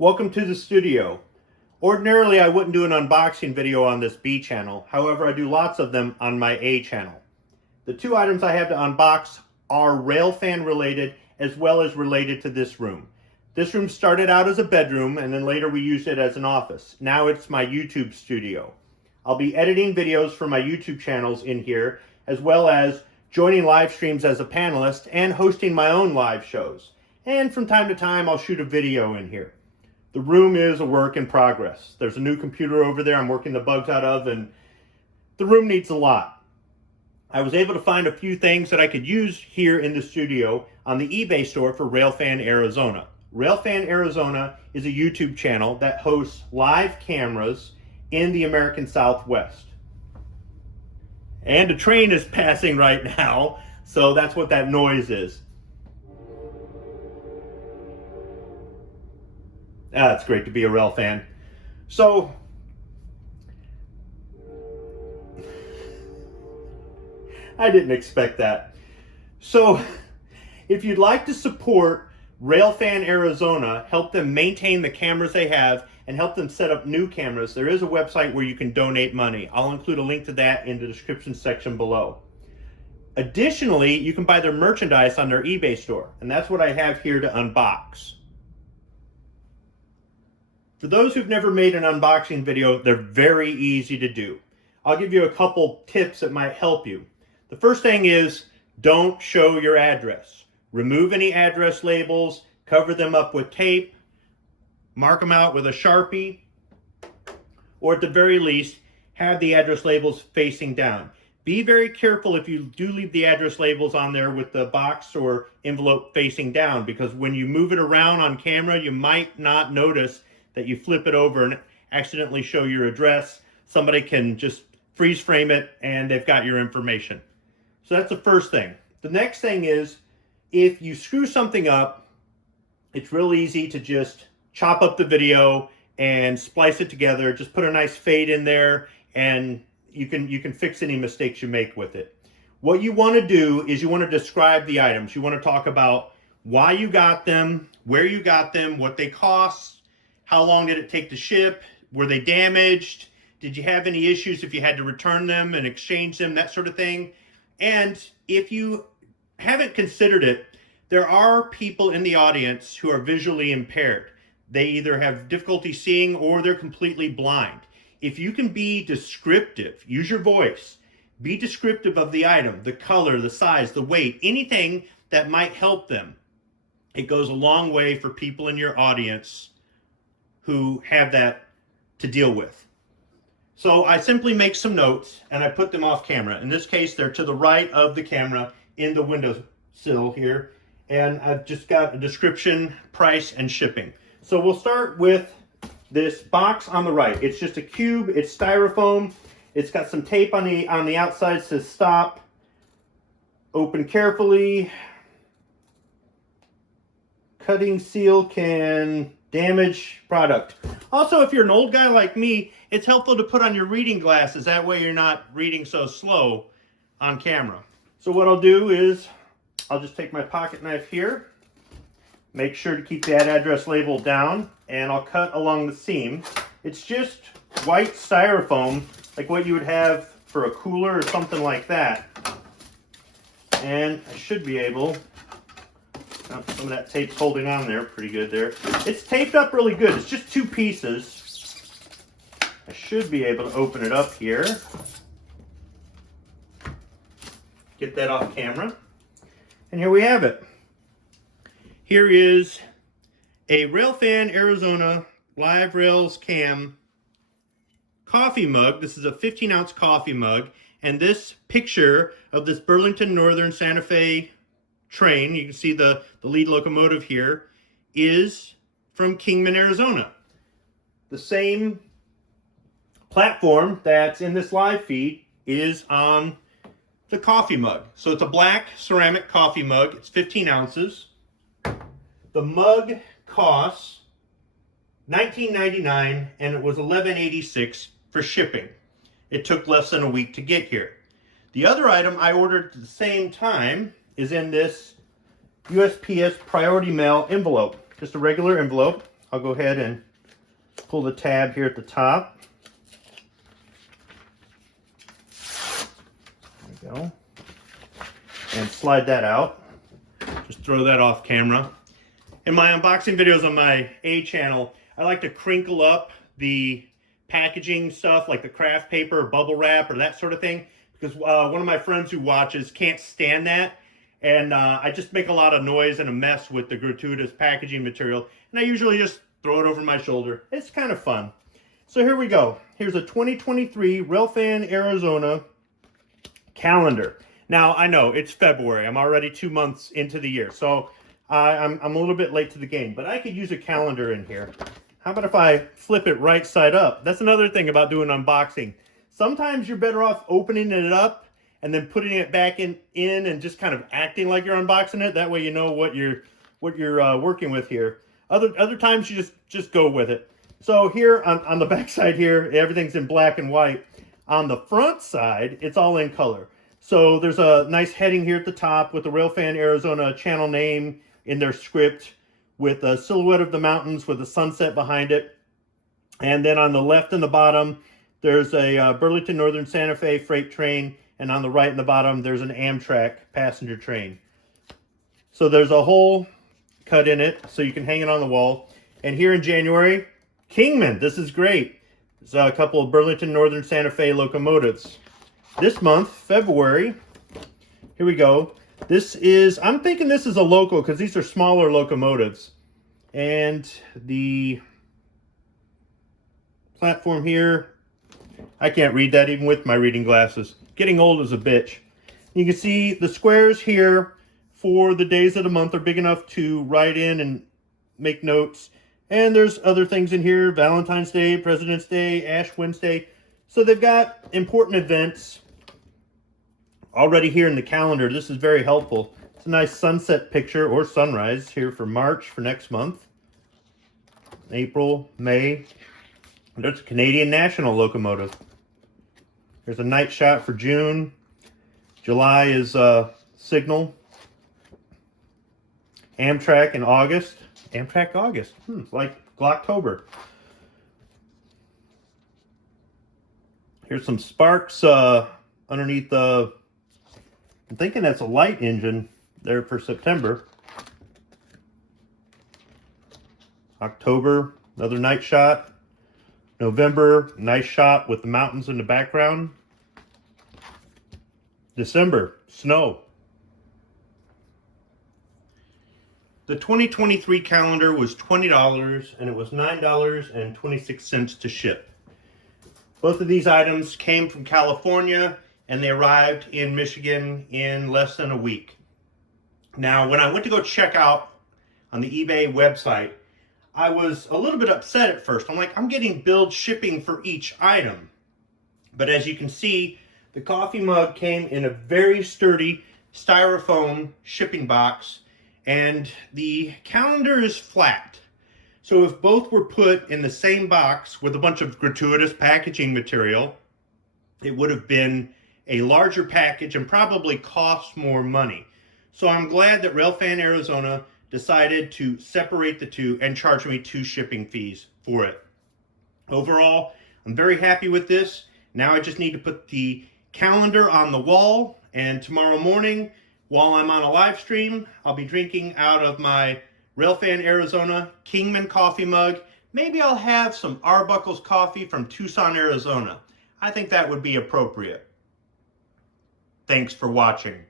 Welcome to the studio. Ordinarily, I wouldn't do an unboxing video on this B channel. However, I do lots of them on my A channel. The two items I have to unbox are Railfan related as well as related to this room. This room started out as a bedroom and then later we used it as an office. Now it's my YouTube studio. I'll be editing videos for my YouTube channels in here, as well as joining live streams as a panelist and hosting my own live shows. And from time to time, I'll shoot a video in here. The room is a work in progress. There's a new computer over there I'm working the bugs out of, and the room needs a lot. I was able to find a few things that I could use here in the studio on the eBay store for Railfan Arizona. Railfan Arizona is a YouTube channel that hosts live cameras in the American Southwest. And a train is passing right now, so that's what that noise is. It's great to be a Rail fan. So, I didn't expect that. So, if you'd like to support Railfan Arizona, help them maintain the cameras they have, and help them set up new cameras, there is a website where you can donate money. I'll include a link to that in the description section below. Additionally, you can buy their merchandise on their eBay store, and that's what I have here to unbox. For those who've never made an unboxing video, they're very easy to do. I'll give you a couple tips that might help you. The first thing is, don't show your address. Remove any address labels, cover them up with tape, mark them out with a Sharpie, or at the very least, have the address labels facing down. Be very careful if you do leave the address labels on there with the box or envelope facing down, because when you move it around on camera, you might not notice that you flip it over and accidentally show your address. Somebody can just freeze frame it and they've got your information. So that's the first thing. The next thing is, if you screw something up, it's real easy to just chop up the video and splice it together. Just put a nice fade in there and you can fix any mistakes you make with it. What you want to do is you want to describe the items. You want to talk about why you got them, where you got them, what they cost, how long did it take to ship, were they damaged, did you have any issues if you had to return them and exchange them, that sort of thing. And if you haven't considered it, there are people in the audience who are visually impaired. They either have difficulty seeing or they're completely blind. If you can be descriptive, use your voice, be descriptive of the item, the color, the size, the weight, anything that might help them. It goes a long way for people in your audience who have that to deal with. So I simply make some notes and I put them off camera. In this case, they're to the right of the camera in the windowsill here. And I've just got a description, price, and shipping. So we'll start with this box on the right. It's just a cube, it's styrofoam. It's got some tape on the outside that says stop. Open carefully. Cutting seal can damage product. Also, if you're an old guy like me, it's helpful to put on your reading glasses. That way you're not reading so slow on camera. So what I'll do is I'll just take my pocket knife here, make sure to keep that address label down, and I'll cut along the seam. It's just white styrofoam, like what you would have for a cooler or something like that. And I should be able, some of that tape's holding on there pretty good there. It's taped up really good. It's just two pieces. I should be able to open it up here. Get that off camera. And here we have it. Here is a Railfan Arizona Live Rails Cam coffee mug. This is a 15-ounce coffee mug. And this picture of this Burlington Northern Santa Fe train, you can see the lead locomotive here, is from Kingman, Arizona. The same platform that's in this live feed is on the coffee mug. So it's a black ceramic coffee mug. It's 15 ounces. The mug costs $19.99 and it was $11.86 for shipping. It took less than a week to get here. The other item I ordered at the same time is in this USPS priority mail envelope. Just a regular envelope. I'll go ahead and pull the tab here at the top. There we go. And slide that out. Just throw that off camera. In my unboxing videos on my A channel, I like to crinkle up the packaging stuff like the craft paper or bubble wrap or that sort of thing, because one of my friends who watches can't stand that, and I just make a lot of noise and a mess with the gratuitous packaging material, and I usually just throw it over my shoulder. It's kind of fun. So here we go. Here's a 2023 Railfan Arizona calendar. Now, I know it's February. I'm already 2 months into the year, so I'm a little bit late to the game, but I could use a calendar in here. How about if I flip it right side up? That's another thing about doing unboxing. Sometimes you're better off opening it up and then putting it back in and just kind of acting like you're unboxing it. That way you know what you're working with here. Other times you just go with it. So here on the back side here, everything's in black and white. On the front side, it's all in color. So there's a nice heading here at the top with the Railfan Arizona channel name in their script, with a silhouette of the mountains with a sunset behind it. And then on the left and the bottom, there's a Burlington Northern Santa Fe freight train. And on the right and the bottom, there's an Amtrak passenger train. So there's a hole cut in it so you can hang it on the wall. And here in January, Kingman. This is great. There's a couple of Burlington Northern Santa Fe locomotives. This month, February, here we go. This is, I'm thinking this is a local because these are smaller locomotives. And the platform here, I can't read that even with my reading glasses. Getting old is a bitch. You can see the squares here for the days of the month are big enough to write in and make notes. And there's other things in here, Valentine's Day, President's Day, Ash Wednesday. So they've got important events already here in the calendar. This is very helpful. It's a nice sunset picture or sunrise here for March for next month. April, May. There's a Canadian National locomotive. There's a night shot for June. July is Signal. Amtrak in August. Amtrak August. It's like Glocktober. Here's some sparks underneath the... I'm thinking that's a light engine there for September. October, another night shot. November, nice shot with the mountains in the background. December, snow. The 2023 calendar was $20 and it was $9.26 to ship. Both of these items came from California and they arrived in Michigan in less than a week. Now, when I went to go check out on the eBay website, I was a little bit upset at first. I'm like, I'm getting billed shipping for each item. But as you can see, the coffee mug came in a very sturdy styrofoam shipping box, and the calendar is flat. So if both were put in the same box with a bunch of gratuitous packaging material, it would have been a larger package and probably cost more money. So I'm glad that Railfan Arizona decided to separate the two and charge me 2 shipping fees for it. Overall, I'm very happy with this. Now I just need to put the calendar on the wall, and tomorrow morning, while I'm on a live stream, I'll be drinking out of my Railfan Arizona Kingman coffee mug. Maybe I'll have some Arbuckle's coffee from Tucson, Arizona. I think that would be appropriate. Thanks for watching.